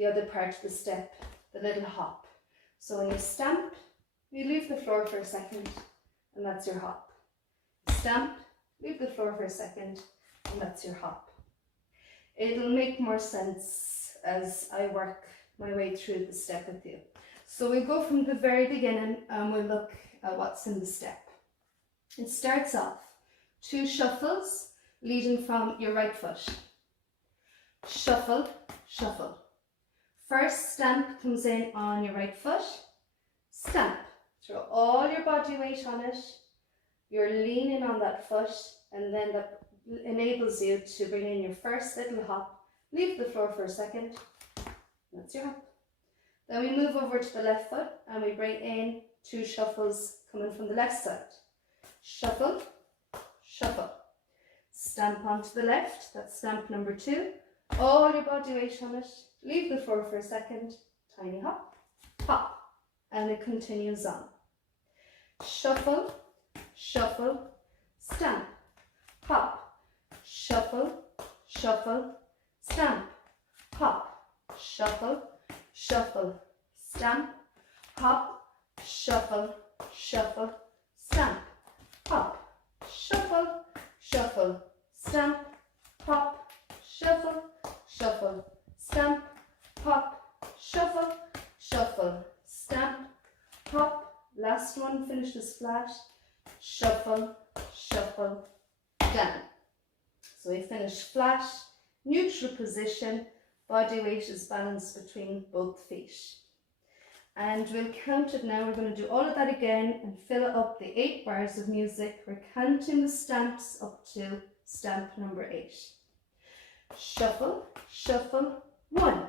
the other part of the step, the little hop. So when you stamp, you leave the floor for a second, and that's your hop. Stamp, leave the floor for a second, and that's your hop. It'll make more sense as I work my way through the step with you. So we go from the very beginning and we'll look at what's in the step. It starts off 2 shuffles leading from your right foot. Shuffle, shuffle. First stamp comes in on your right foot. Stamp. Throw all your body weight on it. You're leaning on that foot, and then that enables you to bring in your first little hop. Leave the floor for a second. That's your hop. Then we move over to the left foot and we bring in 2 shuffles coming from the left side. Shuffle, shuffle. Stamp onto the left, that's stamp number 2. All your body weight on it. Leave the floor for a second. Tiny hop, hop. And it continues on. Shuffle, shuffle, stamp, hop. Shuffle, shuffle, stamp, hop. Shuffle, shuffle, stamp, hop. Shuffle, shuffle, stamp, hop. Shuffle, shuffle, stamp, hop. Shuffle, shuffle, stamp, hop. Shuffle, shuffle, stamp, hop. Last one finishes flat. Shuffle, shuffle, down. So we finish flat, neutral position, body weight is balanced between both feet. And we'll count it now. We're going to do all of that again and fill up the 8 bars of music. We're counting the stamps up to stamp number 8. Shuffle, shuffle, 1,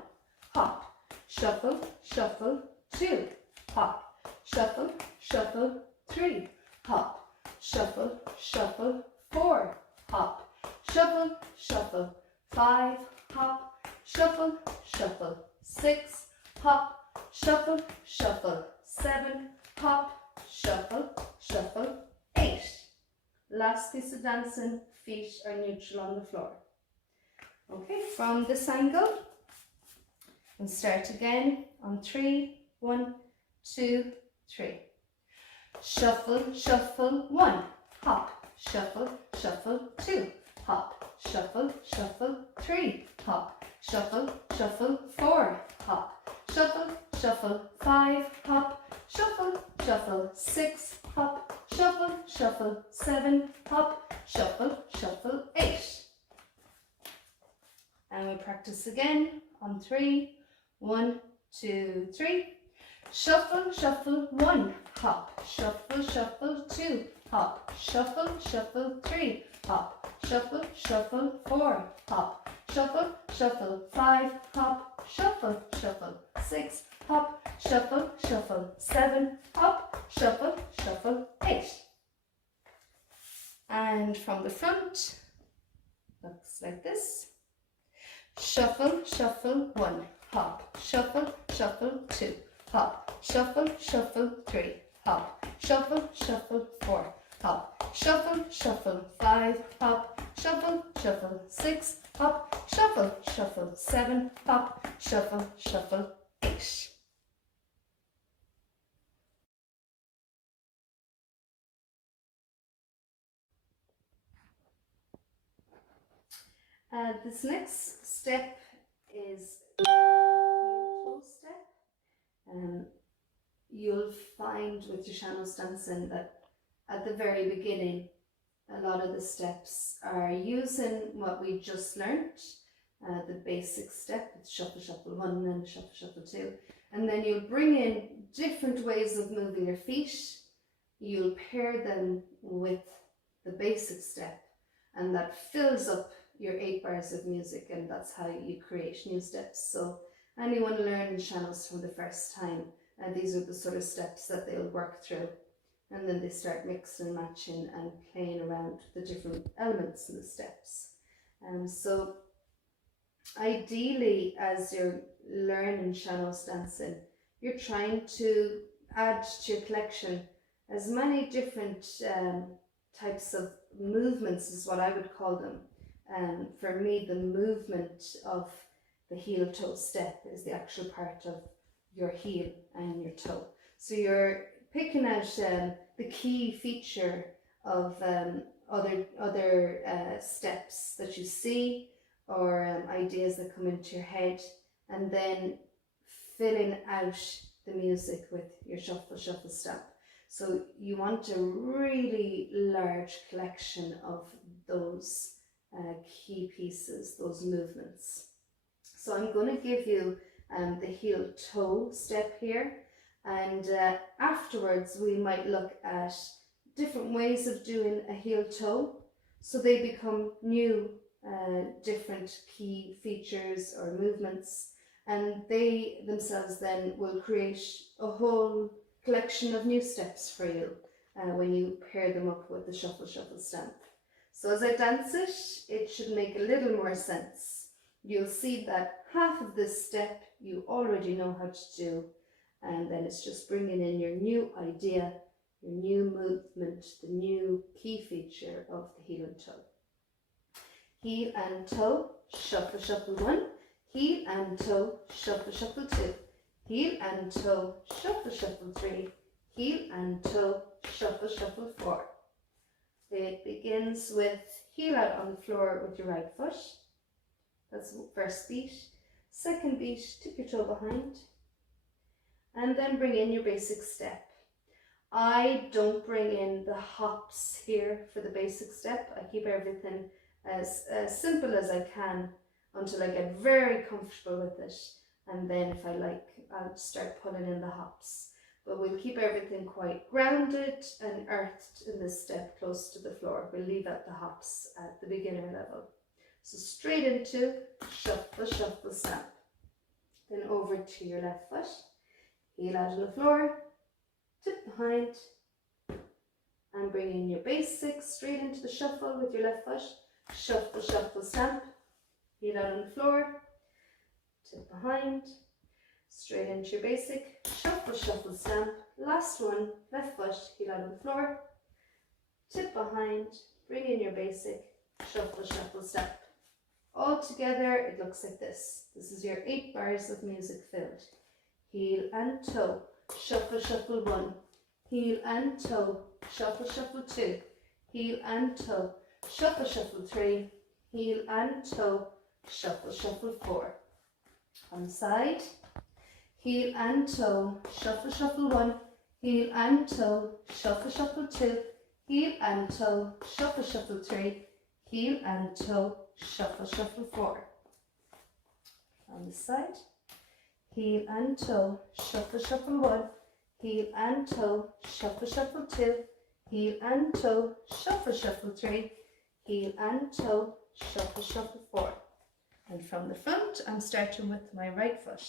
hop. Shuffle, shuffle, 2, hop. Shuffle, shuffle, 3, hop. Shuffle, shuffle, 4, hop. Shuffle, shuffle, 5, hop. Shuffle, shuffle, 6, hop. Shuffle, shuffle, 7, hop. Shuffle, shuffle, 8. Last piece of dancing, feet are neutral on the floor. Okay, from this angle, we'll start again on 3, 1, 2, 3. Shuffle, shuffle, 1, hop. Shuffle, shuffle, 2, hop. Shuffle, shuffle, 3, hop. Shuffle, shuffle, 4, hop. Shuffle, shuffle, 5, hop. Shuffle, shuffle, 6, hop. Shuffle, shuffle, 7, hop. Shuffle, shuffle, 8. And we practice again on 3, 1, 2, 3. Shuffle, shuffle, 1, hop. Shuffle, shuffle, 2, hop. Shuffle, shuffle, 3, hop. Shuffle, shuffle, 4, hop. Shuffle, shuffle, 5, hop. Shuffle, shuffle, 6, hop. Shuffle, shuffle, 7, hop. Shuffle, shuffle, 8. And from the front, looks like this. Shuffle, shuffle, 1, hop. Shuffle, shuffle, 2, hop. Shuffle, shuffle, 3, hop. Shuffle, shuffle, 4, hop. Shuffle, shuffle, 5, hop. Shuffle, shuffle, 6, hop. Shuffle, shuffle, 7, hop. Shuffle, shuffle, 8. This next step is a toe step. You'll find with your Sean-nós Dancing that at the very beginning, a lot of the steps are using what we just learned, the basic step, it's shuffle, shuffle 1 and then shuffle, shuffle 2. And then you'll bring in different ways of moving your feet. You'll pair them with the basic step, and that fills up your 8 bars of music, and that's how you create new steps. So anyone learning Sean-nós from the first time, these are the sort of steps that they'll work through, and then they start mixing and matching and playing around the different elements in the steps. So ideally, as you're learning Sean-nós Dancing, you're trying to add to your collection as many different types of movements is what I would call them. For me, the movement of the heel-toe step is the actual part of your heel and your toe. So you're picking out the key feature of other steps that you see, or ideas that come into your head, and then filling out the music with your shuffle stamp. So you want a really large collection of those key pieces, those movements. So I'm going to give you the heel-toe step here, and afterwards we might look at different ways of doing a heel-toe, so they become new different key features or movements, and they themselves then will create a whole collection of new steps for you when you pair them up with the shuffle stamp. So as I dance it, it should make a little more sense. You'll see that half of this step you already know how to do, and then it's just bringing in your new idea, your new movement, the new key feature of the heel and toe. Heel and toe, shuffle 1, heel and toe, shuffle 2, heel and toe, shuffle 3, heel and toe, shuffle 4. It begins with heel out on the floor with your right foot. That's the first beat. Second beat, tip your toe behind, and then bring in your basic step. I don't bring in the hops here for the basic step. I keep everything as simple as I can until I get very comfortable with it, and then if I like, I'll start pulling in the hops. But we'll keep everything quite grounded and earthed in this step close to the floor. We'll leave out the hops at the beginner level. So straight into shuffle stamp. Then over to your left foot, heel out on the floor, tip behind, and bring in your basic straight into the shuffle with your left foot, shuffle stamp, heel out on the floor, tip behind, straight into your basic, shuffle stamp, last one, left foot, heel out on the floor, tip behind, bring in your basic, shuffle stamp. All together it looks like this. This is your 8 bars of music filled. Heel and toe, shuffle 1, heel and toe, shuffle 2, heel and toe, shuffle 3, heel and toe, shuffle 4. On the side, heel and toe, shuffle 1, heel and toe, shuffle 2, heel and toe, shuffle 3, heel and toe, shuffle 4. On the side, heel and toe, shuffle 1, heel and toe, shuffle 2, heel and toe, shuffle 3, heel and toe, shuffle 4. And from the front, I'm starting with my right foot.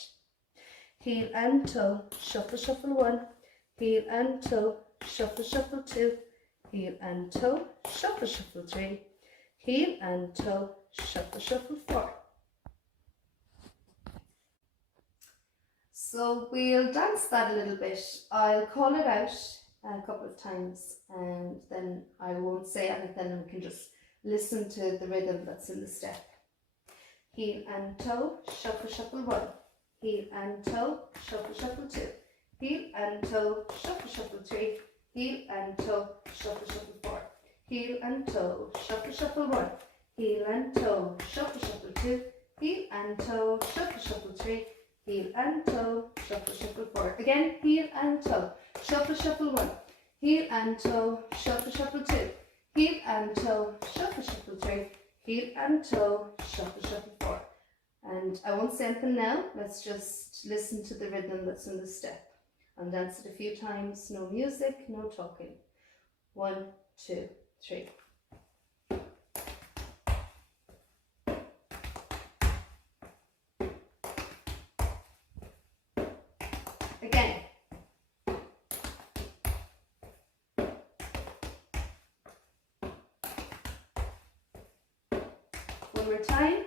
Heel and toe, shuffle 1, heel and toe, shuffle 2, heel and toe, shuffle 3, heel and toe, shuffle 4. So we'll dance that a little bit. I'll call it out a couple of times, and then I won't say anything, and we can just listen to the rhythm that's in the step. Heel and toe, shuffle 1, heel and toe, shuffle 2, heel and toe, shuffle 3, heel and toe, shuffle 4, heel and toe, shuffle 1, heel and toe, shuffle 2, heel and toe, shuffle 3, heel and toe, shuffle 4. Again, heel and toe, shuffle 1, heel and toe, shuffle 2, heel and toe, shuffle 3, heel and toe, shuffle 4. And I won't say anything now, let's just listen to the rhythm that's in the step. I'll dance it a few times, no music, no talking. 1, 2, 3. Again. One more time.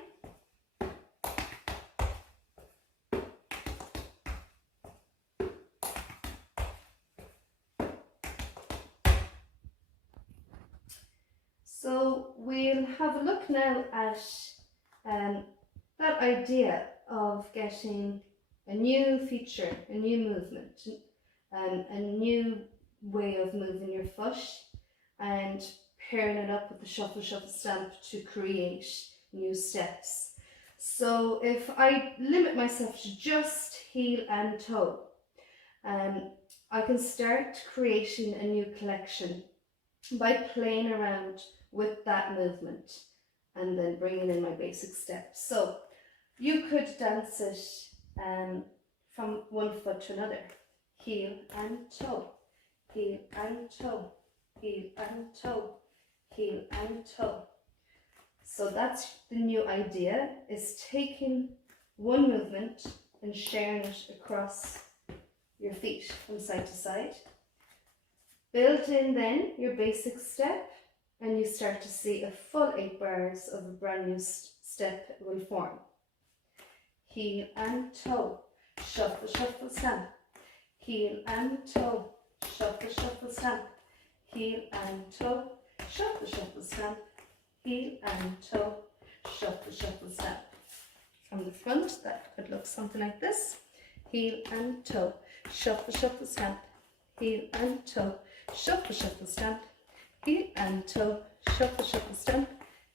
So we'll have a look now at that idea of getting a new feature, a new movement, a new way of moving your foot, and pairing it up with the shuffle shuffle stamp to create new steps. So if I limit myself to just heel and toe, I can start creating a new collection by playing around with that movement and then bringing in my basic steps. So you could dance it from one foot to another. Heel and toe, heel and toe, heel and toe, heel and toe. So that's the new idea, is taking one movement and sharing it across your feet from side to side. Build in then your basic step, and you start to see a full 8 bars of a brand new step will form. Heel and toe, shuffle, shuffle, stamp. Heel and toe, shuffle, shuffle, stamp. Heel and toe, shuffle, shuffle, stamp. Heel and toe, shuffle, shuffle, stamp. From the front, that could look something like this. Heel and toe, shuffle, shuffle, stamp. Heel and toe, shuffle, shuffle, stamp. Heel and toe, shuffle, shuffle, stamp.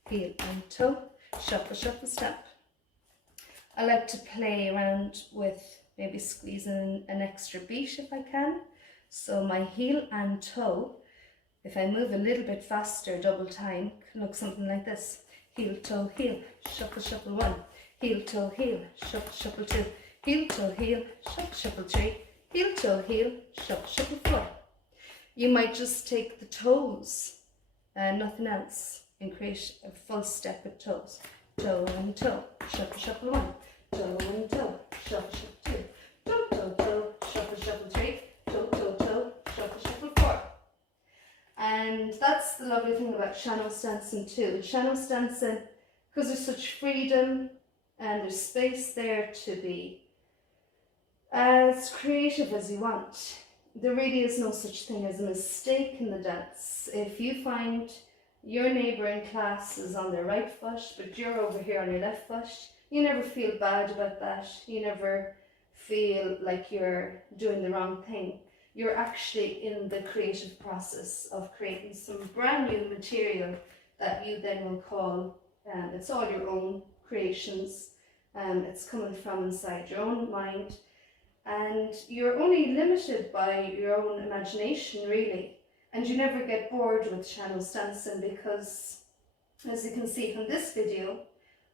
Heel and toe, shuffle, shuffle, stamp. I like to play around with maybe squeezing an extra beat if I can. So my heel and toe, if I move a little bit faster, double time, can look something like this. Heel, toe, heel, shuffle, shuffle 1. Heel, toe, heel, shuffle, shuffle 2. Heel, toe, heel, shuffle, shuffle 3. Heel, toe, heel, shuffle, shuffle 4. You might just take the toes and nothing else and create a full step with toes. Toe and toe, shuffle, shuffle 1. Toe and toe, shuffle, shuffle 2. Toe, toe, toe, shuffle, shuffle 3. Toe, toe, toe, shuffle, shuffle 4. And that's the lovely thing about Sean-nós dancing too. Sean-nós dancing, because there's such freedom and there's space there to be as creative as you want. There really is no such thing as a mistake in the dance. If you find your neighbour in class is on their right foot, but you're over here on your left foot, you never feel bad about that. You never feel like you're doing the wrong thing. You're actually in the creative process of creating some brand new material that you then will call, it's all your own creations, it's coming from inside your own mind, and you're only limited by your own imagination really, and you never get bored with Sean-nós dancing because, as you can see from this video,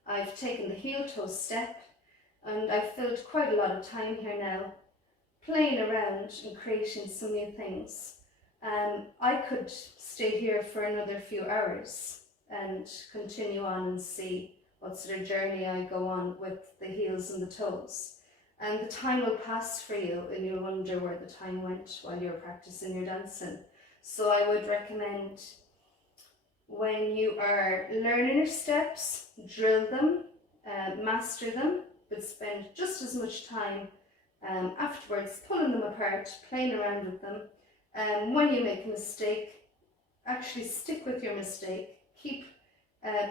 I've taken the heel toe step and I've filled quite a lot of time here now playing around and creating some new things. I could stay here for another few hours and continue on and see what sort of journey I go on with the heels and the toes. And the time will pass for you and you'll wonder where the time went while you're practicing your dancing. So I would recommend, when you are learning your steps, drill them, master them, but spend just as much time afterwards pulling them apart, playing around with them. When you make a mistake, actually stick with your mistake, keep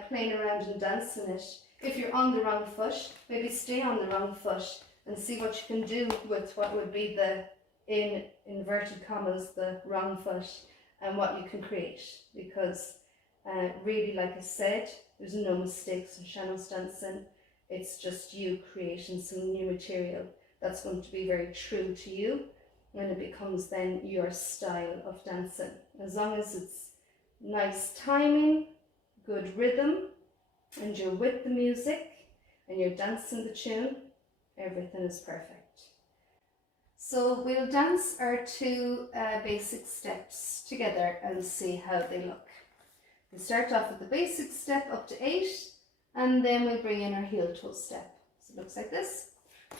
playing around and dancing it. If you're on the wrong foot, maybe stay on the wrong foot and see what you can do with what would be the, in inverted commas, the wrong foot, and what you can create. Because really, like I said, there's no mistakes in Sean-nós dancing. It's just you creating some new material that's going to be very true to you when it becomes then your style of dancing. As long as it's nice timing, good rhythm, and you're with the music and you're dancing the tune, everything is perfect. So we'll dance our two basic steps together and see how they look. We start off with the basic step up to 8, and then we bring in our heel toe step. So it looks like this.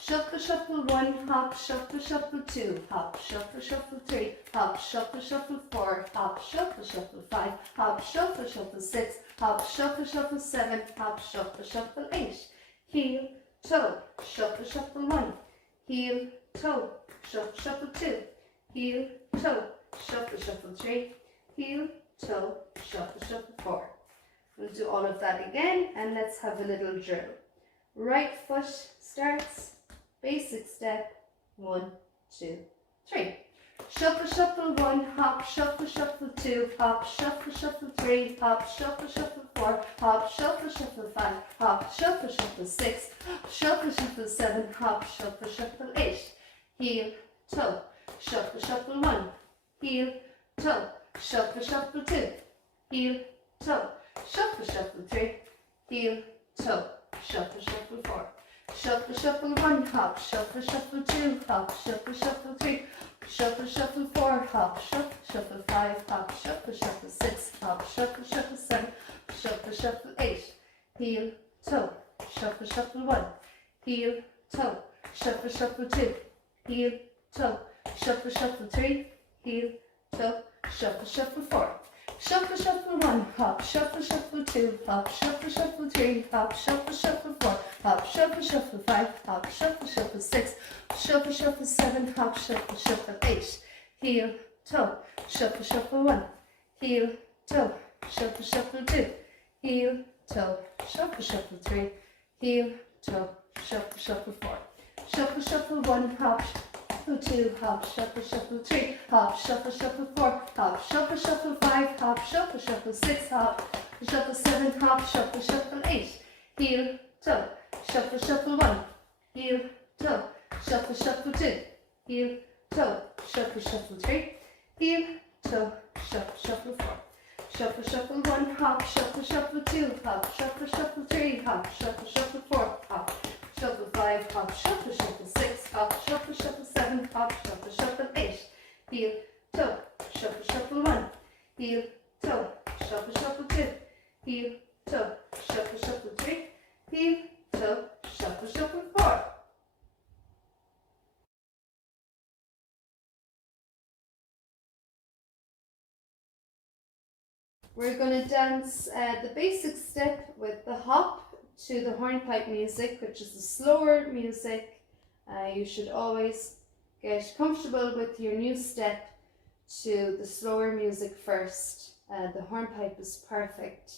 Shuffle, shuffle 1, hop, shuffle, shuffle 2, hop, shuffle, shuffle 3, hop, shuffle, shuffle 4, hop, shuffle, shuffle 5, hop, shuffle, shuffle 6, hop, shuffle, shuffle 7, hop, shuffle, shuffle 8. Heel, toe, shuffle, shuffle 1, heel, toe, shuffle, shuffle 2, heel, toe, shuffle, shuffle 3, heel, toe, shuffle, shuffle 4. We'll do all of that again, and let's have a little drill. right foot starts, basic step, 1, 2, 3. Shuffle, shuffle, 1, hop, shuffle, shuffle, 2, hop, shuffle, shuffle, 3, hop, shuffle, shuffle, 4, hop, shuffle, shuffle, 5, hop, shuffle, shuffle, 6, shuffle, shuffle, 7, hop, shuffle, shuffle, 8. Heel, toe, shuffle, shuffle, 1, heel, toe, shuffle, shuffle, 2, heel, toe, shuffle, shuffle, 3, heel, toe, shuffle, shuffle, 4. Shuffle, shuffle, 1, hop, shuffle, shuffle, 2, hop, shuffle, shuffle, 3, shuffle, shuffle, 4, hop, shuffle, shuffle, 5, hop, shuffle, shuffle, 6, hop, shuffle, shuffle, 7, shuffle, shuffle, 8. Heel, toe, shuffle, shuffle, 1, heel, toe, shuffle, shuffle, 2, heel, toe, shuffle, shuffle, 3, heel, toe, shuffle, shuffle, 4. Shuffle, shuffle, 1, hop, shuffle, shuffle, 2, hop, shuffle, shuffle, 3, hop, shuffle, shuffle, 4, hop, shuffle, shuffle, 5, hop, shuffle, shuffle, 6, shuffle, shuffle, 7, hop, shuffle, shuffle, 8. Heel, toe, shuffle, shuffle, 1, heel, toe, shuffle, shuffle, 2, heel, toe, shuffle, shuffle, 3, heel, toe, shuffle, shuffle, 4. Shuffle, shuffle, 1, hop, shuffle, 2, hop, shuffle, shuffle, 3, hop, shuffle, shuffle, 4, hop, shuffle, shuffle, 5, hop, shuffle, shuffle, 6, hop, shuffle, 7, hop, shuffle, shuffle, 8. Heel, toe, shuffle, shuffle, 1, heel, toe, shuffle, shuffle, 2, heel, toe, shuffle, shuffle, 3, heel, toe, shuffle, shuffle, 4. Shuffle, shuffle, 1, hop, shuffle, shuffle, 2, hop, shuffle, shuffle, 3, hop, shuffle, shuffle, 4, hop, shuffle, 5, hop, shuffle, shuffle, 6, hop, shuffle, shuffle, 7, hop, shuffle, shuffle, 8. Heel, toe, shuffle, shuffle, 1, heel, toe, shuffle, shuffle, 2, heel, toe, shuffle, shuffle, 3, heel, toe, shuffle, shuffle, 4. We're going to dance the basic step with the hop to the hornpipe music, which is the slower music. You should always get comfortable with your new step to the slower music first. The hornpipe is perfect.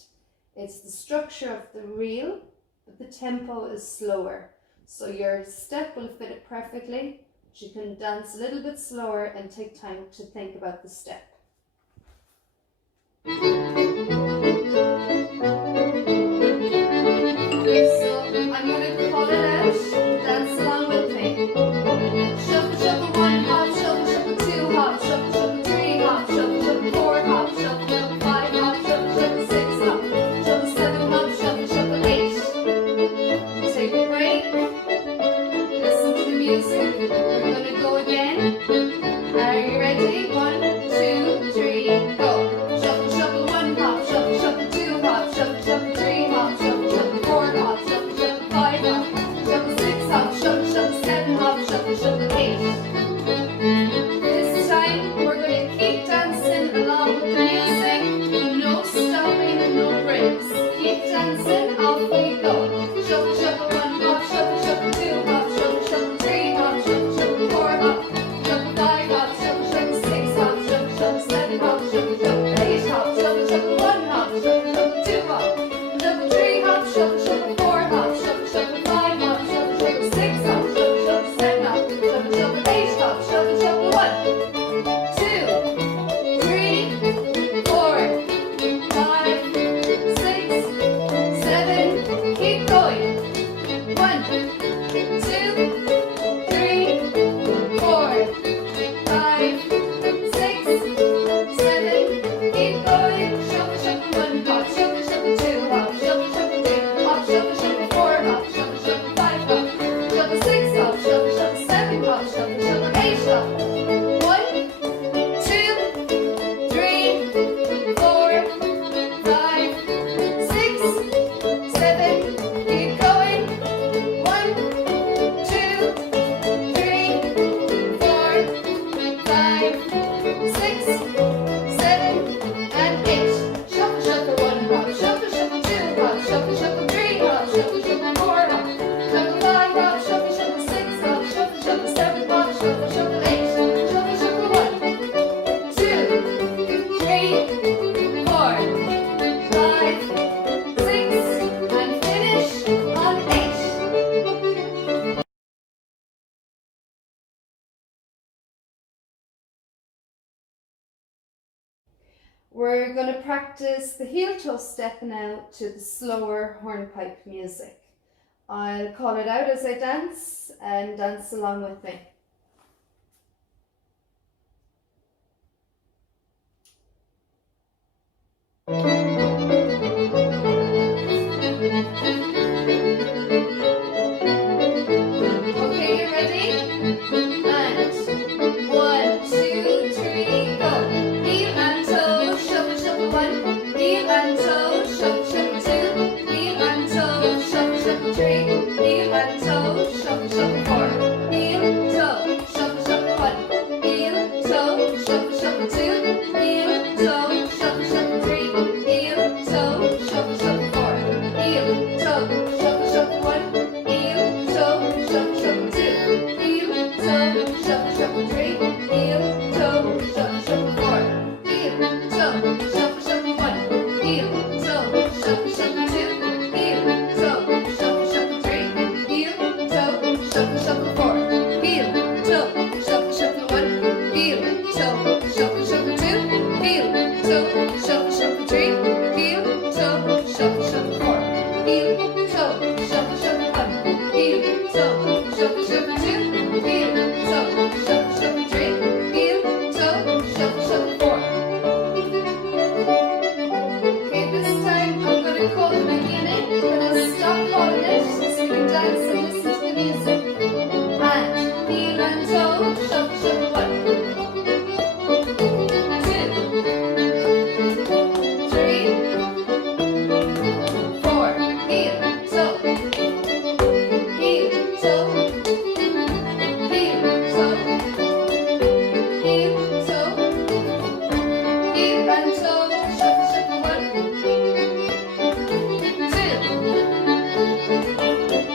It's the structure of the reel, but the tempo is slower. So your step will fit it perfectly, but you can dance a little bit slower and take time to think about the step. So I'm going to call it out, dance along with me. Shuffle, shuffle, 1, hop, shuffle, shuffle, 2, hop, shuffle, shuffle, 3, hop, shuffle, shuffle, 4, hop, shuffle, shuffle, 5, hop, shuffle, shuffle, 6, hop, shuffle, 7, hop, shuffle, shuffle, 8. Take a break, listen to the music. We're going to go again. Are you ready? 1, 2, We're going to practice the heel toe step now to the slower hornpipe music. I'll call it out as I dance and dance along with me. Okay, you ready? And 1, 2, 3, go. Heel and toe, shuffle, shuffle 1. Heel and toe, shuffle, shuffle 2. Heel and toe, shuffle, shuffle 3. Heel and toe, shuffle, shuffle 4. Heel, toe, shuffle, shuffle 1. Heel, toe, shuffle, shuffle 2. Heel, toe, shuffle, shuffle 3. Heel, toe, shuffle, shuffle 4. Heel, toe, shuffle, shuffle 1. Heel, toe, shuffle, shuffle 2. Heel, toe, shuffle, shuffle 3. Heel, toe, shuffle, shuffle 4. Heel, toe, shuffle, shuffle 1. Heel, toe, shuffle, shuffle 2. Heel, toe, shuffle, shuffle 3. Heel, toe, shuffle, shuffle 4. Heel, toe, shuffle, shuffle 1. Heel, toe, shuffle, shuffle 2. Heel, toe, shuffle, shuffle 3. Heel, toe, shuffle, shuffle 4. Heel, toe, shuffle, shuffle 1. Heel, toe, shuffle, shuffle 2. Heel, toe, shuffle, shuffle 3. Heel, toe, shuffle, shuffle 4. Okay, this time I'm going to call the beginning. I'm going to stop calling it so you can dance and listen to the music. And heel and toe, shuffle, shuffle 1. 2, 3, 4. Heel, toe. Heel, toe. Heel, toe. Heel, toe. Heel and toe, shuffle, shuffle 1. 2,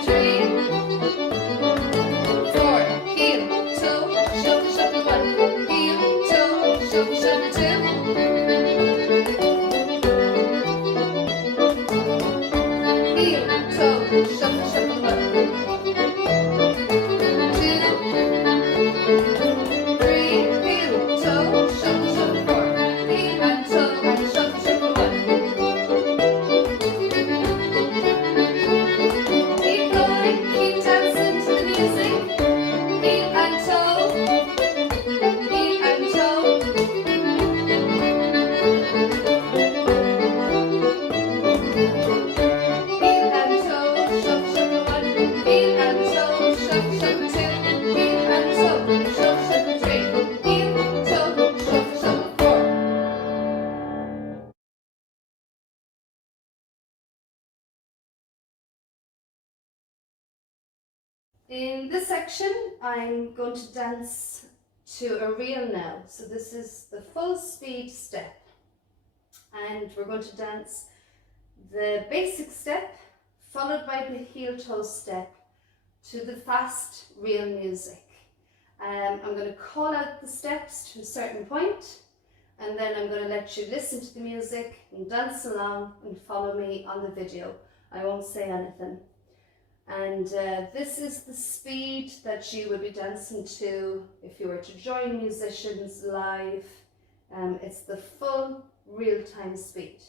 3, 4. Heel, toe, shuffle, shuffle 1. Heel, toe, shuffle, shuffle 2. Heel, toe, shuffle, shuffle 1. 2, 3, heel, toe, shuffle, shuffle 4. Heel and toe, and shuffle, shuffle 1. Keep going, keep dancing to the music. Heel and toe, heel and toe. Heel and toe, shuffle, shuffle 1. Heel and toe, shuffle, shuffle 2. Heel and toe, shuffle, shuffle 3. Heel, toe, shuffle, shuffle 4. In this section, I'm going to dance to a reel now. So this is the full speed step. And we're going to dance the basic step, followed by the heel toe step to the fast reel music. I'm going to call out the steps to a certain point, and then I'm going to let you listen to the music and dance along and follow me on the video. I won't say anything. And this is the speed that you would be dancing to if you were to join musicians live. It's the full real-time speed.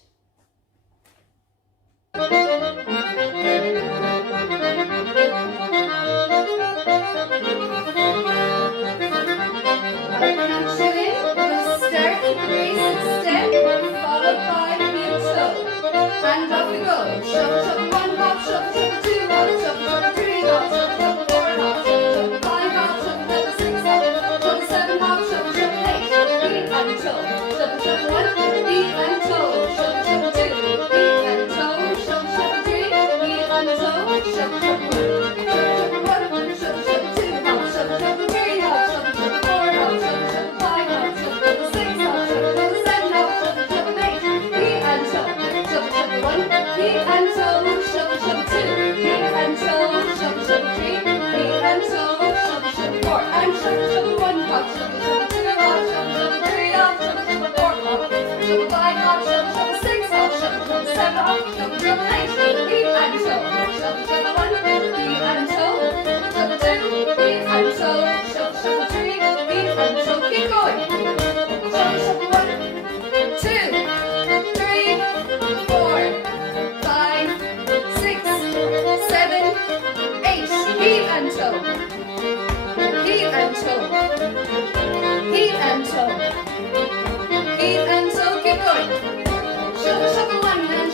And off we go. Shuffle, shuffle, 1 hop, shuffle, shuffle 2 hop, shuffle, shuffle 3 hop, shuffle, shuffle 4 hop, shuffle, shuffle 5 hop, shuffle, shuffle 6 hop, shuffle 7 hop, shuffle, shuffle 8. Heel and toe, shuffle, shuffle 1. Heel and toe, shuffle, shuffle 2. Heel and toe, shuffle, shuffle 3. Heel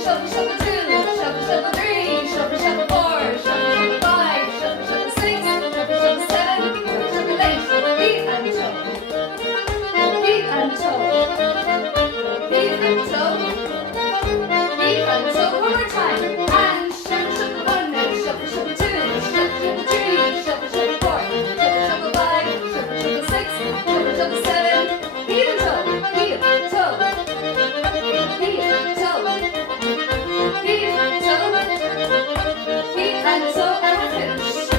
shuffle, shuffle 2, shuffle, shuffle 3, shuffle, shuffle 4, shuffle, shuffle 5, shuffle, shuffle 6, shuffle, shuffle 7, shuffle, shuffle 8, heel and toe, heel and toe, heel and toe, heel and toe, one more time, and shuffle, shuffle 1 now, shuffle, shuffle 2, shuffle, shuffle 3, shuffle, shuffle 4, shuffle, shuffle 5, shuffle, shuffle 6, shuffle, shuffle 7, heel and toe, heel, toe, heel, toe, heel, toe, heel and toe, and we're finished.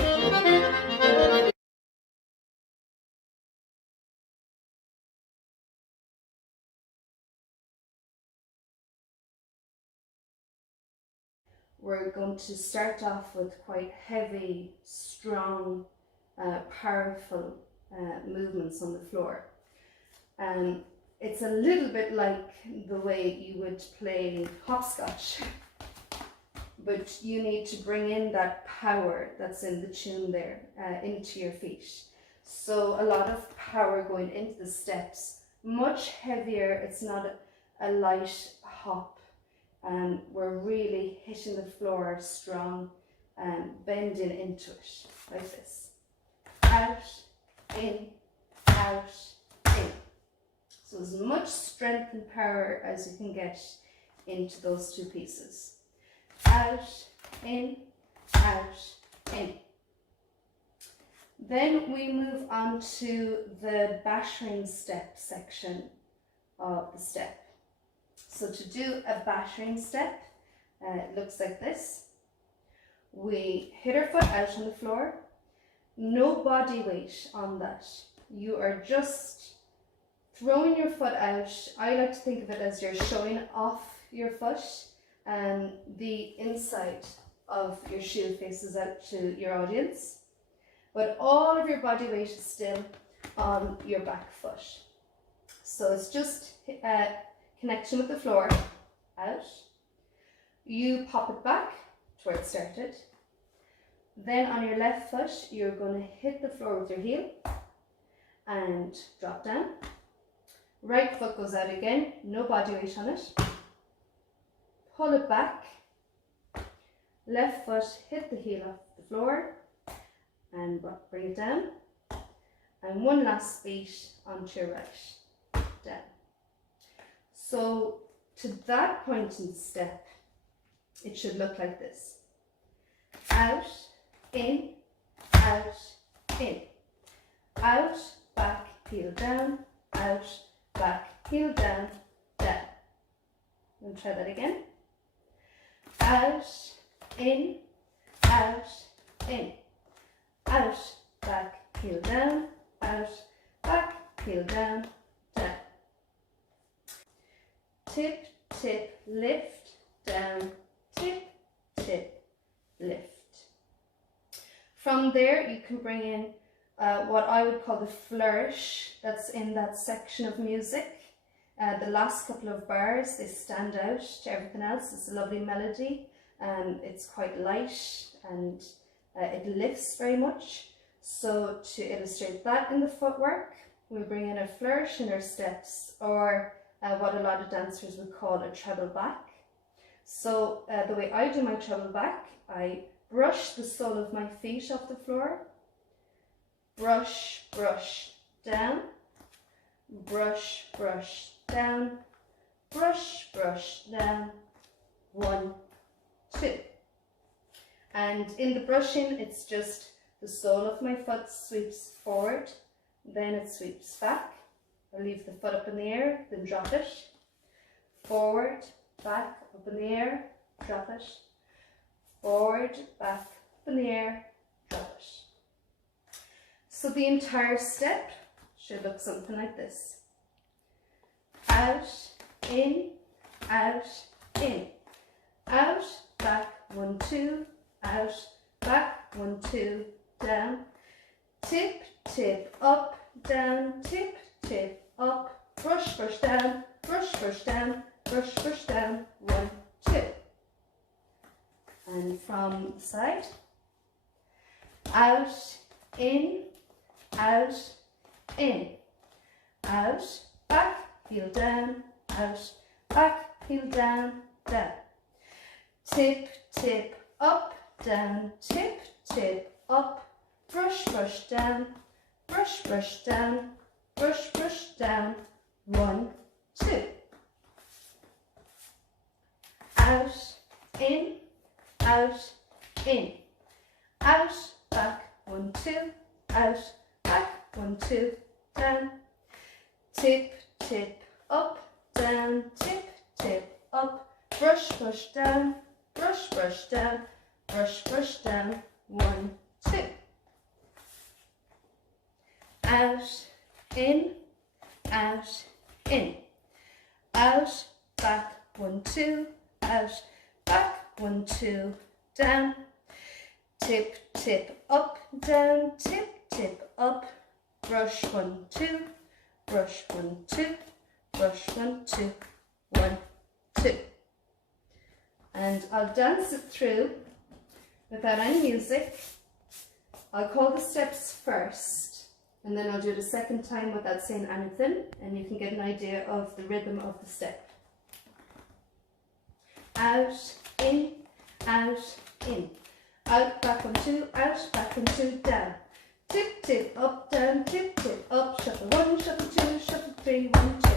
We're going to start off with quite heavy, strong, powerful movements on the floor. It's a little bit like the way you would play hopscotch, but you need to bring in that power that's in the tune there into your feet. So a lot of power going into the steps, much heavier. It's not a light hop. We're really hitting the floor strong and bending into it like this. Out, in, out, in. So as much strength and power as you can get into those two pieces. Out, in, out, in. Then we move on to the battering step section of the step. So to do a battering step, it looks like this. We hit our foot out on the floor, no body weight on that. You are just throwing your foot out. I like to think of it as you're showing off your foot, and the inside of your shoe faces out to your audience, but all of your body weight is still on your back foot. So it's just connection with the floor, out. You pop it back to where it started. Then on your left foot, you're going to hit the floor with your heel and drop down. Right foot goes out again, no body weight on it. Pull it back. Left foot, hit the heel off the floor and bring it down. And one last beat onto your right, down. So to that point in the step, it should look like this. Out, in, out, in. Out, back, heel down, out, back, heel down, down. We'll try that again. Out, in, out, in. Out, back, heel down, out, back, heel down, down. Tip, tip, lift, down, tip, tip, lift. From there, you can bring in what I would call the flourish that's in that section of music. The last couple of bars, they stand out to everything else. It's a lovely melody, it's quite light, and it lifts very much. So to illustrate that in the footwork, we bring in a flourish in our steps, or what a lot of dancers would call a treble back. So the way I do my treble back, I brush the sole of my feet off the floor, brush, brush, down, brush, brush, down, brush, brush, down, 1, 2. And in the brushing, it's just the sole of my foot sweeps forward, then it sweeps back. I leave the foot up in the air, then drop it. Forward, back, up in the air, drop it. Forward, back, up in the air, drop it. So the entire step should look something like this. Out, in, out, in. Out, back, 1, 2, out, back, 1, 2, down. Tip, tip, up, down, tip, tip, up, brush, brush down, brush, brush down, brush, brush down, 1, 2. And from the side, out, in, out, in, out, back, heel down, out, back, heel down, down. tip, tip, up, down, tip, tip, up, brush, brush, down, brush, brush, down, brush, brush, down, 1, 2. Out, in, out, in, out, back, 1, 2, out, back, 1, 2, down, tip, tip, up, down, tip, tip, up, brush, brush, down, brush, brush, down, brush, brush, down, 1, 2. Out, in, out, in, out, back, 1, 2, out, back, 1, 2, down, tip, tip, up, down, tip, tip, up, brush, 1, 2, brush, 1, 2, brush, 1, 2, 1, 2. And I'll dance it through without any music. I'll call the steps first, and then I'll do it a second time without saying anything, and you can get an idea of the rhythm of the step. Out, in, out, in. Out, back, 1, 2, out, back, 1, 2, down. Tip, tip, up, down, tip, tip, up, shuffle 1, shuffle 2, shuffle 3, 1, 2.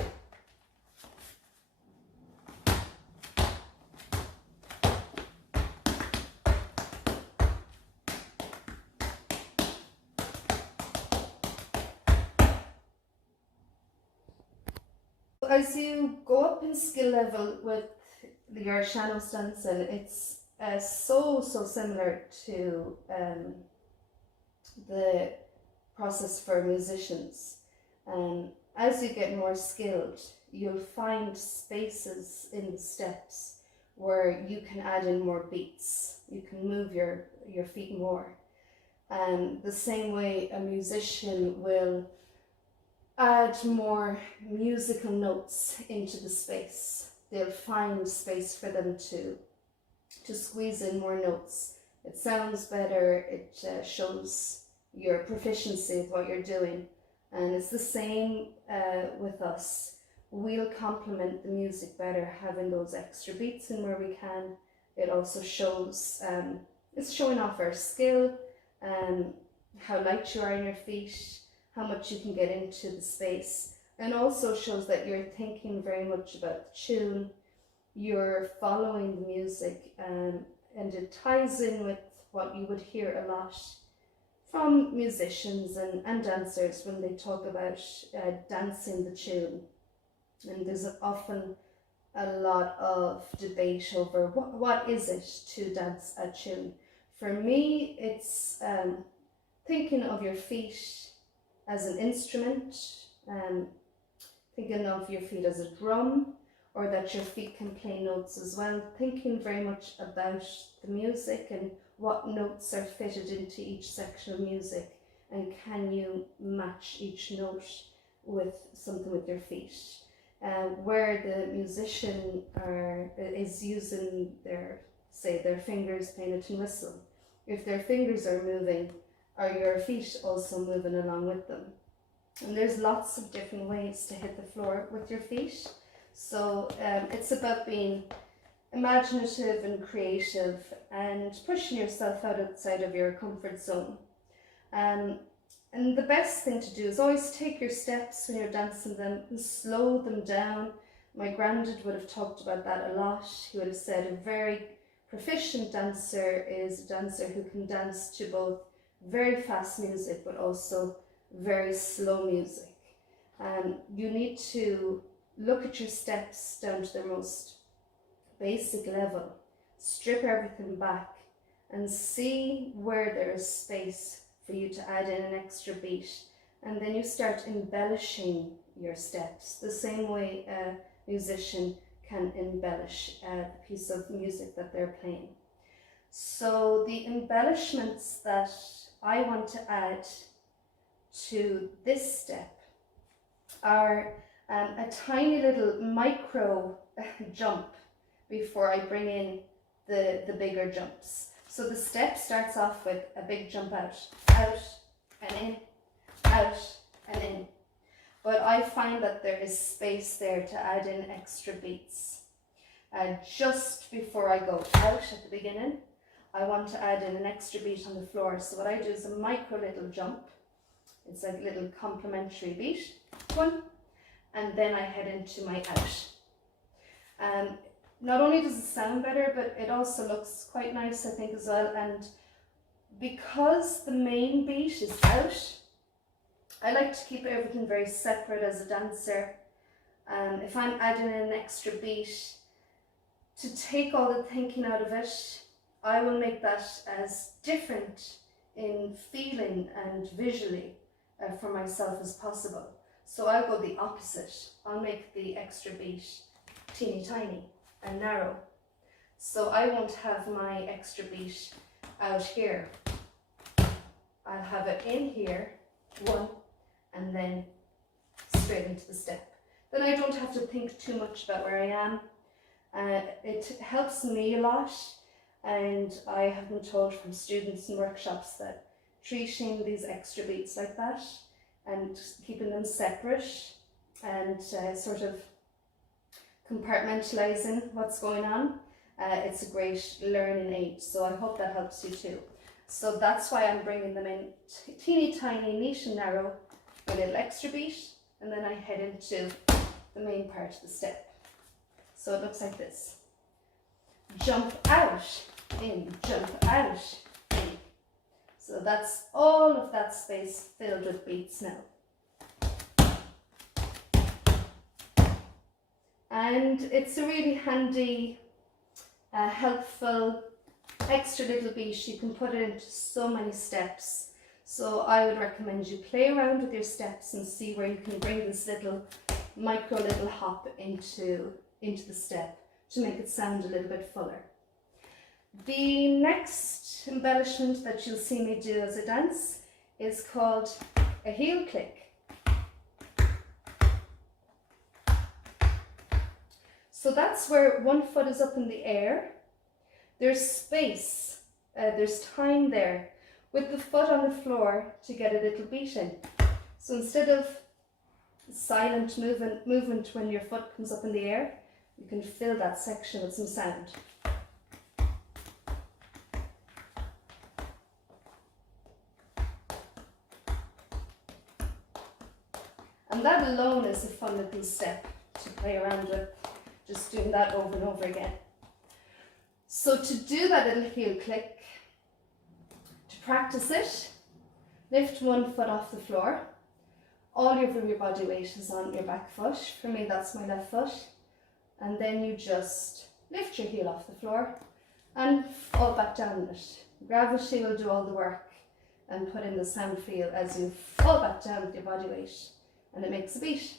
As you go up in skill level with your Sean-nós Dancing, it's so similar to the process for musicians. As you get more skilled, you'll find spaces in the steps where you can add in more beats. You can move your feet more. The same way a musician will add more musical notes into the space. They'll find space for them to squeeze in more notes. It sounds better, it shows your proficiency of what you're doing. And it's the same with us. We'll complement the music better having those extra beats in where we can. It also shows, it's showing off our skill, how light you are in your feet, how much you can get into the space, and also shows that you're thinking very much about the tune, you're following the music, and it ties in with what you would hear a lot from musicians and dancers when they talk about dancing the tune. And there's often a lot of debate over what is it to dance a tune. For me, it's thinking of your feet as an instrument, thinking of your feet as a drum, or that your feet can play notes as well, thinking very much about the music and what notes are fitted into each section of music, and can you match each note with something with your feet. Where the musician is using their fingers playing a tin whistle, if their fingers are moving, are your feet also moving along with them? And there's lots of different ways to hit the floor with your feet. So it's about being imaginative and creative and pushing yourself outside of your comfort zone. And the best thing to do is always take your steps when you're dancing them and slow them down. My granddad would have talked about that a lot. He would have said a very proficient dancer is a dancer who can dance to both very fast music but also very slow music. You need to look at your steps down to their most basic level, strip everything back and see where there is space for you to add in an extra beat, and then you start embellishing your steps the same way a musician can embellish a piece of music that they're playing. So the embellishments that I want to add to this step are a tiny little micro jump before I bring in the bigger jumps. So the step starts off with a big jump out and in, out and in. But I find that there is space there to add in extra beats. just before I go out at the beginning, I want to add in an extra beat on the floor. So what I do is a micro little jump. It's like a little complementary beat. 1, and then I head into my out. Not only does it sound better, but it also looks quite nice, I think, as well. And because the main beat is out, I like to keep everything very separate as a dancer. If I'm adding in an extra beat, to take all the thinking out of it, I will make that as different in feeling and visually for myself as possible. So I'll go the opposite. I'll make the extra beat teeny tiny and narrow. So I won't have my extra beat out here. I'll have it in here, 1, and then straight into the step. Then I don't have to think too much about where I am. It helps me a lot, and I have been told from students in workshops that treating these extra beats like that and keeping them separate and sort of compartmentalizing what's going on, it's a great learning aid. So I hope that helps you too. So that's why I'm bringing them in teeny tiny, neat and narrow, a little extra beat, and then I head into the main part of the step. So it looks like this. Jump out, in, jump out, in. So that's all of that space filled with beats now. And it's a really handy, helpful, extra little beat. You can put it into so many steps. So I would recommend you play around with your steps and see where you can bring this little micro little hop into the step to make it sound a little bit fuller. The next embellishment that you'll see me do as a dance is called a heel click. So that's where one foot is up in the air. There's space, there's time there with the foot on the floor to get a little beat in. So instead of silent movement when your foot comes up in the air, you can fill that section with some sound. And that alone is a fun little step to play around with, just doing that over and over again. So to do that little heel click, to practice it, lift one foot off the floor. All of your body weight is on your back foot. For me, that's my left foot. And then you just lift your heel off the floor and fall back down on it. Gravity will do all the work and put in the sound for you as you fall back down with your body weight, and it makes a beat.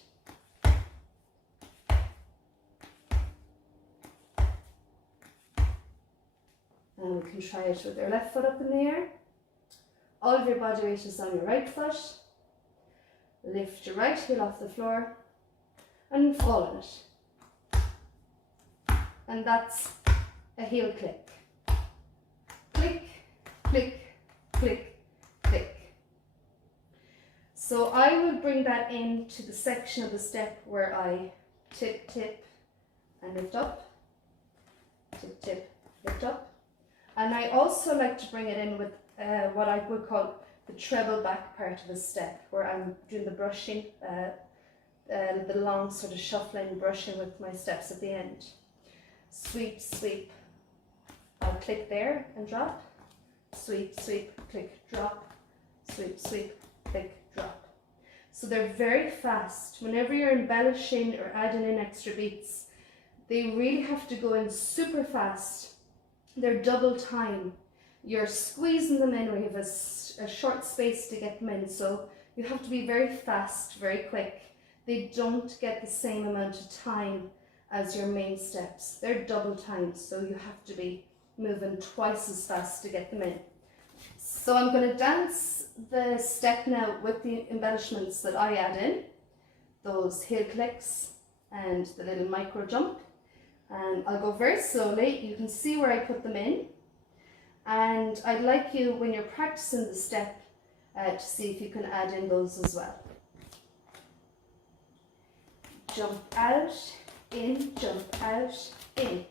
And we can try it with your left foot up in the air. All of your body weight is on your right foot. Lift your right heel off the floor and fall on it. And that's a heel click. Click, click, click, click. So I will bring that into the section of the step where I tip, tip and lift up. Tip, tip, lift up. And I also like to bring it in with what I would call the treble back part of the step, where I'm doing the brushing, the long sort of shuffling brushing with my steps at the end. Sweep, sweep, I'll click there and drop. Sweep, sweep, click, drop. Sweep, sweep, click, drop. So they're very fast. Whenever you're embellishing or adding in extra beats, they really have to go in super fast. They're double time. You're squeezing them in when you have a short space to get them in, so you have to be very fast, very quick. They don't get the same amount of time as your main steps. They're double timed, so you have to be moving twice as fast to get them in. So I'm going to dance the step now with the embellishments that I add in, those heel clicks and the little micro jump. And I'll go very slowly. You can see where I put them in. And I'd like you, when you're practicing the step, to see if you can add in those as well. Jump out, in, jump out, in,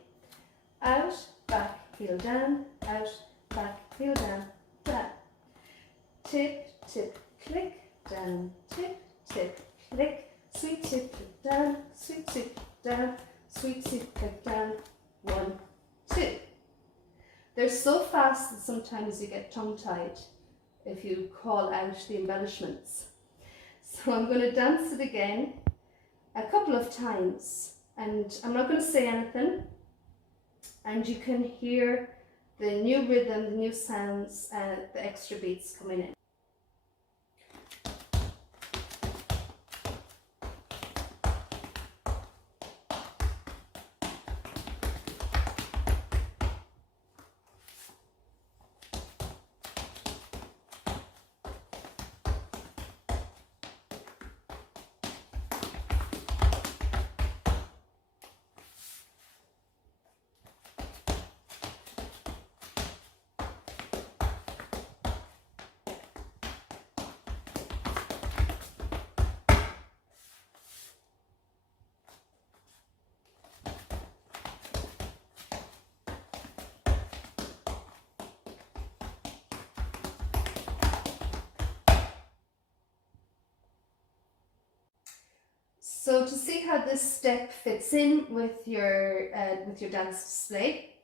out, back, heel down, out, back, heel down, down. Tip, tip, click, down, tip, tip, click, sweep, tip, click down, sweep, tip, down, sweep, tip, click down, 1, 2. They're so fast that sometimes you get tongue-tied if you call out the embellishments. So I'm going to dance it again a couple of times, and I'm not going to say anything, and you can hear the new rhythm, the new sounds, the extra beats coming in. So to see how this step fits in with your dance display,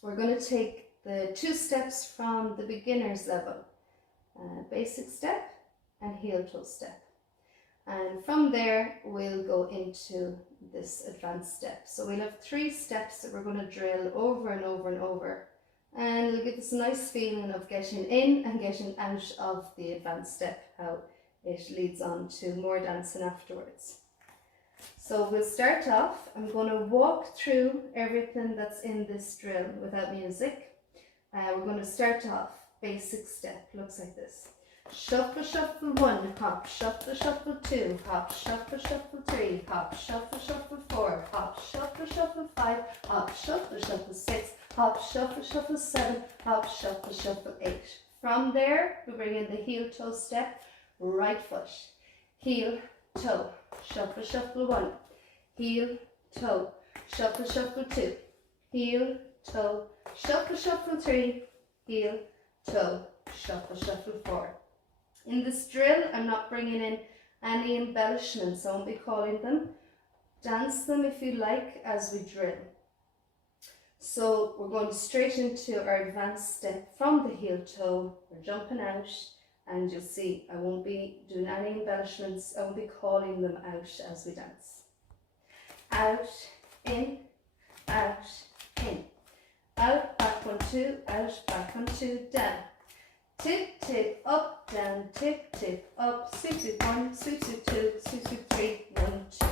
we're going to take the 2 steps from the beginner's level, basic step and heel toe step, and from there we'll go into this advanced step. So we'll have 3 steps that we're going to drill over and over and over, and it'll give us a nice feeling of getting in and getting out of the advanced step, how it leads on to more dancing afterwards. So we'll start off. I'm going to walk through everything that's in this drill without music. We're going to start off basic step, looks like this. Shuffle, shuffle 1, hop, shuffle, shuffle 2, hop, shuffle, shuffle 3, hop, shuffle, shuffle 4, hop, shuffle, shuffle 5, hop, shuffle, shuffle 6, hop, shuffle, shuffle 7, hop, shuffle, shuffle 8. From there, we bring in the heel toe step, right foot, heel, toe, shuffle, shuffle 1, heel, toe, shuffle, shuffle 2, heel, toe, shuffle, shuffle 3, heel, toe, shuffle, shuffle 4. In this drill, I'm not bringing in any embellishments, I won't be calling them. Dance them if you like as we drill. So we're going straight into our advanced step from the heel toe, we're jumping out, and you'll see I won't be doing any embellishments, I won't be calling them out as we dance. Out, in, out, in. Out, back 1, 2, out, back 1, 2, down. Tip, tip, up, down, tip, tip, up, sweep, sweep 1, sweep, sweep 2, sweep, sweep 3, 1, 2.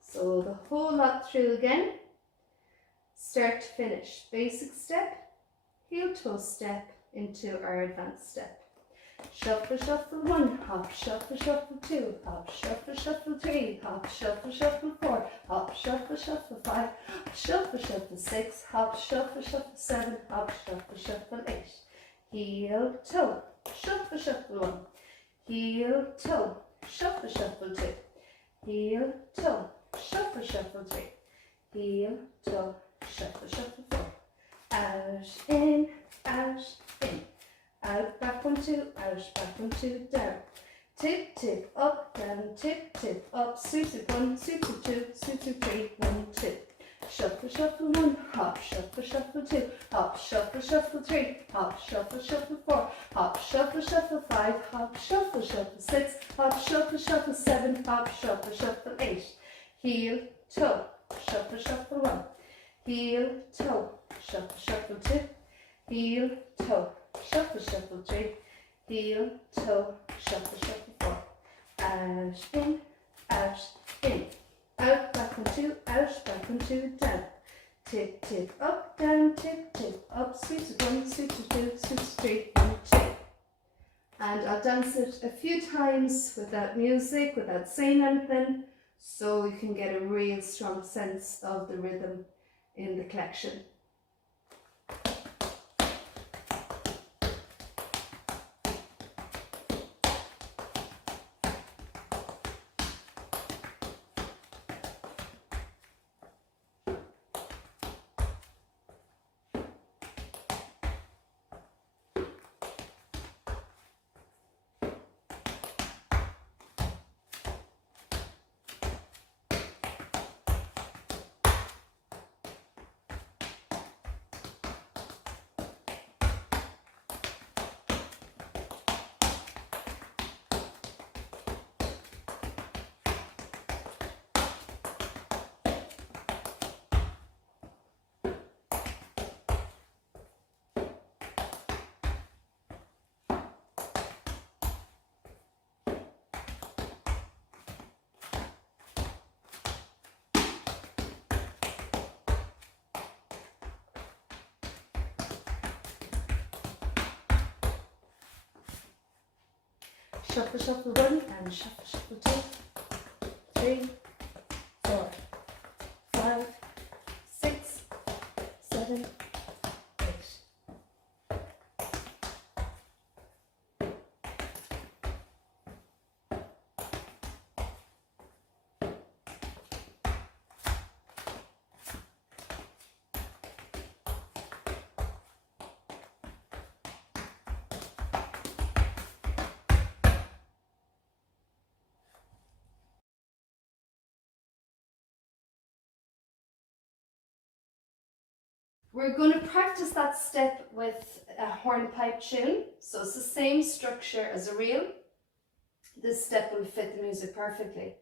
So the whole lot through again, start to finish. Basic step, heel toe step into our advanced step. Shuffle, shuffle 1, hop, shuffle, shuffle 2, hop, shuffle, shuffle 3, hop, shuffle, shuffle 4, hop, shuffle, shuffle 5, hop, shuffle, shuffle 6, hop, shuffle, shuffle 7, hop, shuffle, shuffle 8. Heel, toe, shuffle, shuffle 1, heel, toe, shuffle, shuffle 2, heel, toe, shuffle, shuffle 3, heel, toe, shuffle, shuffle 4. Out, in, out, back 1, 2, out, back 1, 2, down. Tip, tip, up, down, tip, tip, up, sweep, sweep 1, sweep, sweep 2, sweep, sweep 3, 1, 2. Shuffle, shuffle 1, hop, shuffle, shuffle 2, hop, shuffle, shuffle 3, hop, shuffle, shuffle 4, hop, shuffle, shuffle 5, hop, shuffle, shuffle 6, hop, shuffle, shuffle 7, hop, shuffle, shuffle 8. Heel, toe, shuffle, shuffle 1, heel, toe, shuffle, shuffle 2, heel, toe, shuffle, shuffle 3, heel, toe, shuffle, shuffle 4. Out, in, out, back 1, 2, out, back 1, 2, down. Tip, tip, up, down, tip, tip, up, sweep, sweep 1, sweep, sweep 2, sweep, sweep 3, 1, 2. And I'll dance it a few times without music, without saying anything, so you can get a real strong sense of the rhythm in the collection. Shuffle, shuffle 1 and shuffle, shuffle 2, 3, 4, 5, 6, 7, 8. We're going to practice that step with a hornpipe tune. So it's the same structure as a reel. This step will fit the music perfectly.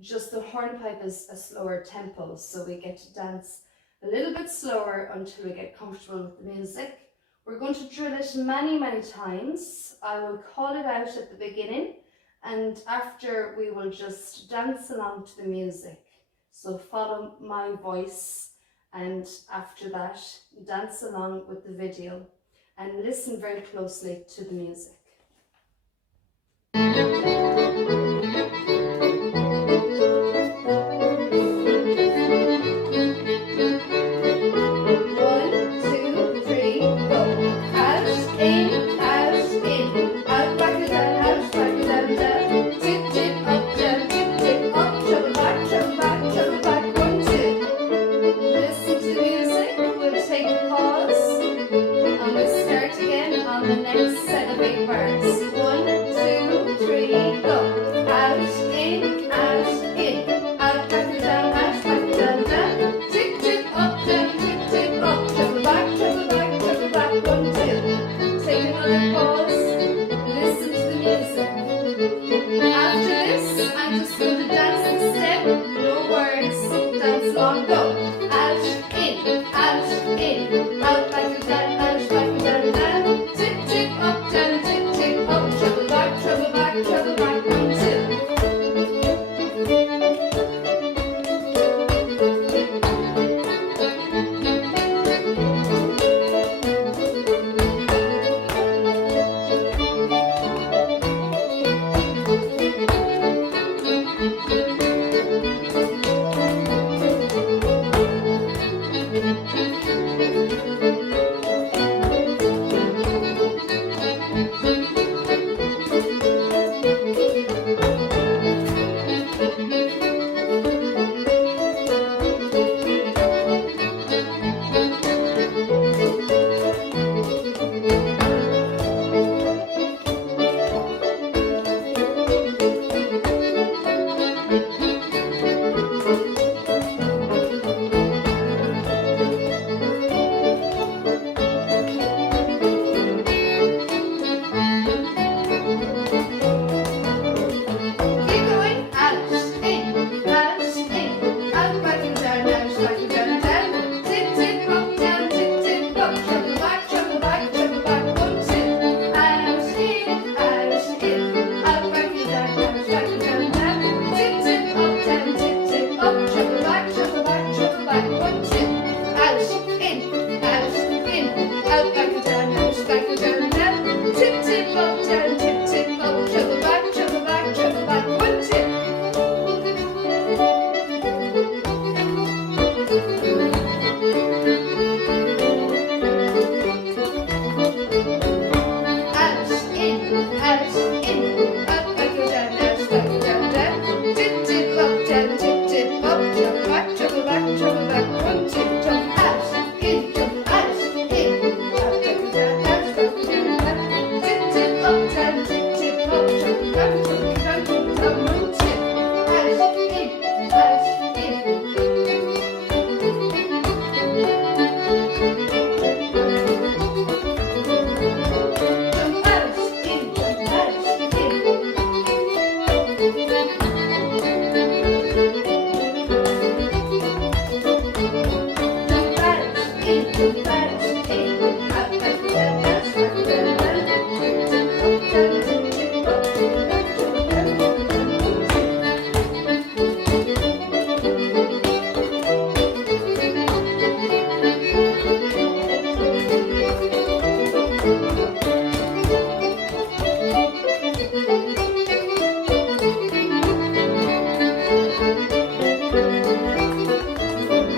Just the hornpipe is a slower tempo, so we get to dance a little bit slower until we get comfortable with the music. We're going to drill it many, many times. I will call it out at the beginning, and after we will just dance along to the music. So follow my voice, and after that dance along with the video and listen very closely to the music.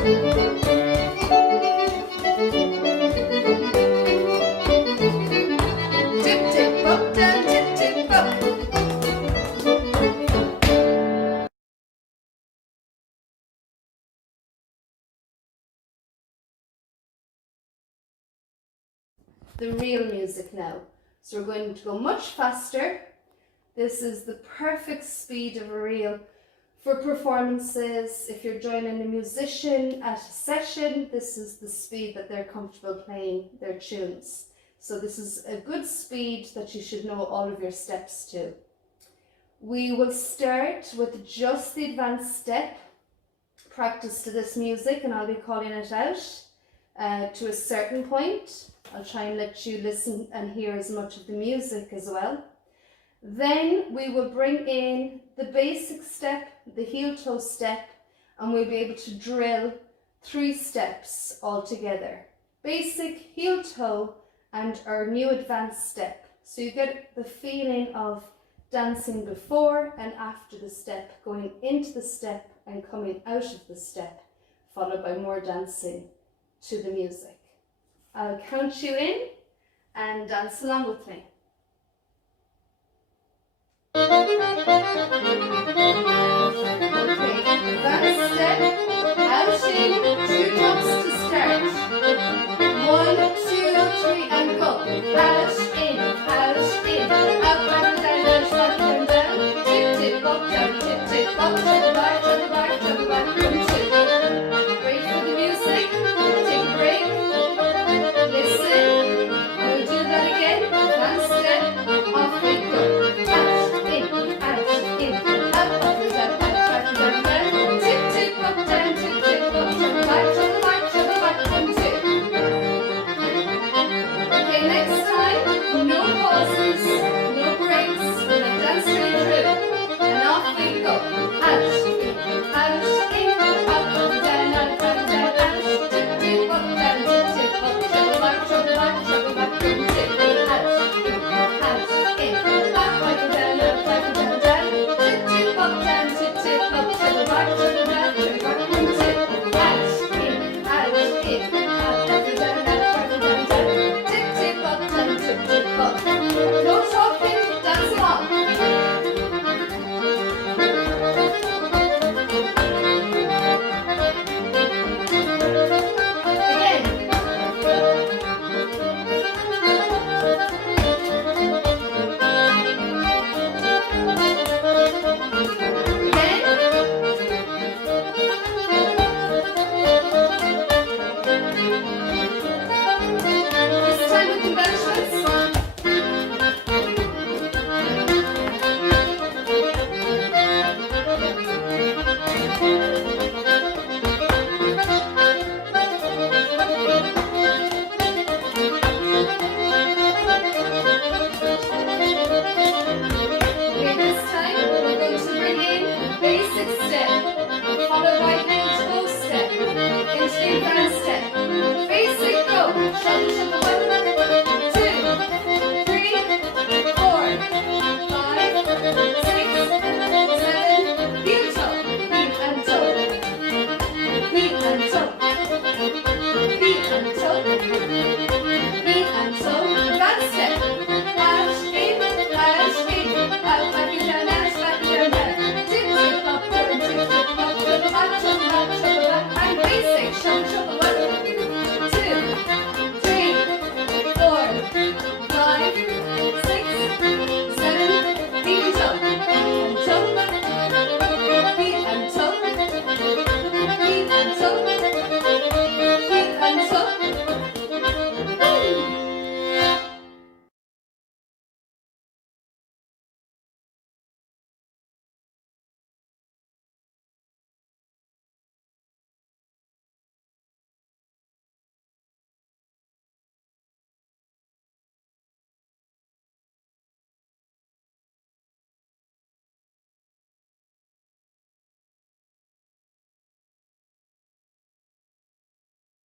Tip tip up, down tip tip up. The real music now. So we're going to go much faster. This is the perfect speed of a reel for performances. If you're joining a musician at a session, this is the speed that they're comfortable playing their tunes. So this is a good speed that you should know all of your steps to. We will start with just the advanced step, practice to this music, and I'll be calling it out to a certain point. I'll try and let you listen and hear as much of the music as well. Then we will bring in the basic step, the heel toe step, and we'll be able to drill 3 steps all together. Basic, heel toe, and our new advanced step. So you get the feeling of dancing before and after the step, going into the step and coming out of the step, followed by more dancing to the music. I'll count you in and dance along with me. Okay, advanced step, out in, 2 jumps to start. 1, 2, 3 and go. Out in,